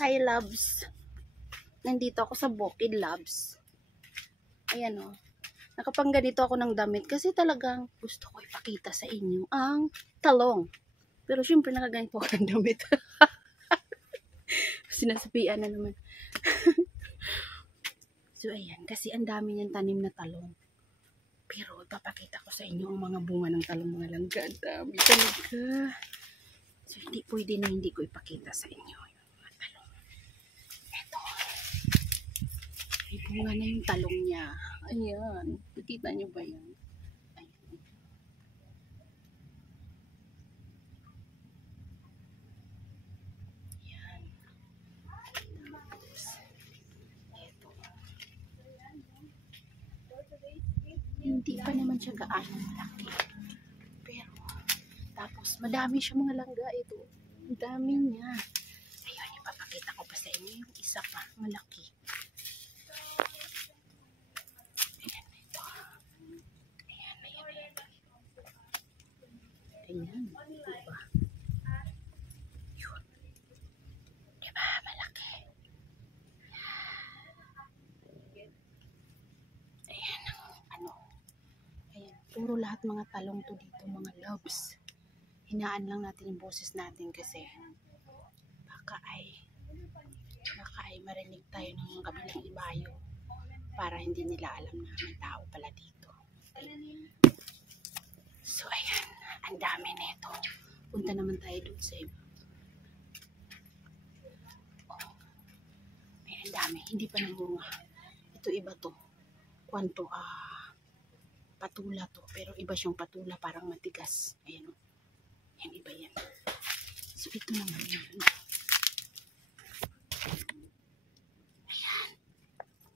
Hi loves. Nandito ako sa Bukid loves. Ayan o. Nakapangganito ako ng damit kasi talagang gusto ko ipakita sa inyo ang talong. Pero syempre nakaganito ako ng damit. Sinasabihan na naman. So ayan, kasi ang dami niyang tanim na talong. Pero ipapakita ko sa inyo ang mga bunga ng talong, mga langga. Ang dami talaga. So hindi pwede na hindi ko ipakita sa inyo yung mga talong. Ito. May bunga na yung talong niya. Ayan. Nakita niyo ba yan? Ayan. Ayan. Tapos, ito. Hindi pa naman siya gaano malaki. Pero, tapos, madami siya mga langga ito. Ang dami niya. Ayun, ipapakita ko pa sa inyo yung isa pa, malaki. Ayan, ito. Ayan, ayan, ayan. Ayan, diba? Yun. Diba, malaki. Ayan, ano. Ayan, puro lahat mga talong to dito, mga loves. Hinaan lang natin yung boses natin kasi baka ay marinig tayo ng kabilang ibayo para hindi nila alam na may tao pala dito. Okay. So ayan, ang dami nito. Punta naman tayo doon sa iba. Oh, may ang dami, hindi pa namunga. Ito iba to. Kwanto patula to, pero iba siyang patula, parang matigas. Ayan o. Yan, iba yan. So ito naman yan. Ayan.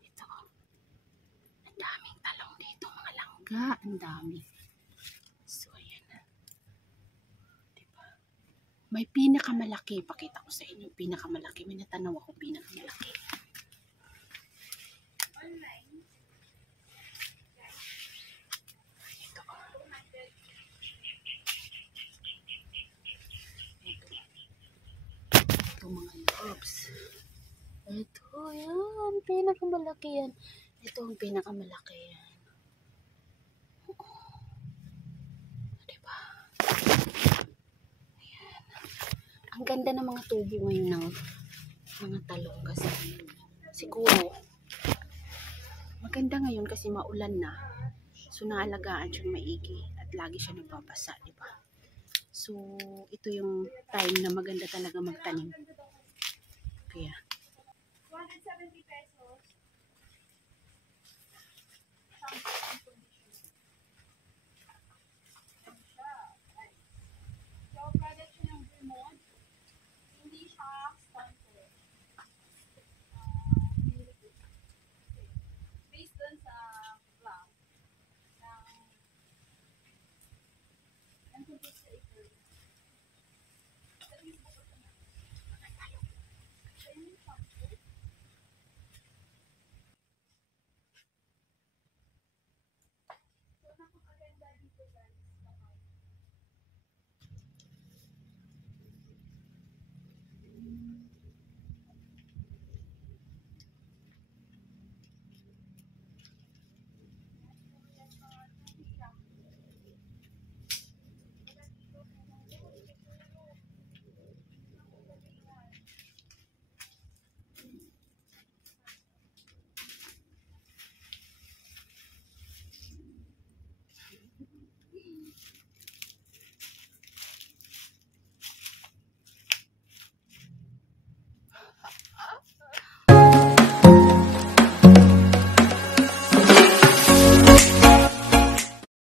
Ito. Ang daming talong dito, mga langga. Ang dami. So ayan na. Diba? May pinakamalaki. Pakita ko sa inyo. Pinakamalaki. May natanaw ako pinakamalaki. Mga loves. Ito, yan. Pinakamalaki yan. Ito ang pinakamalaki yan. Diba? Ayan. Ang ganda ng mga tubo ngayon ng mga talong kasi siguro maganda ngayon kasi maulan na. So naalagaan siyang maigi at lagi siya nagbabasa, diba? So ito yung time na maganda talaga magtanim.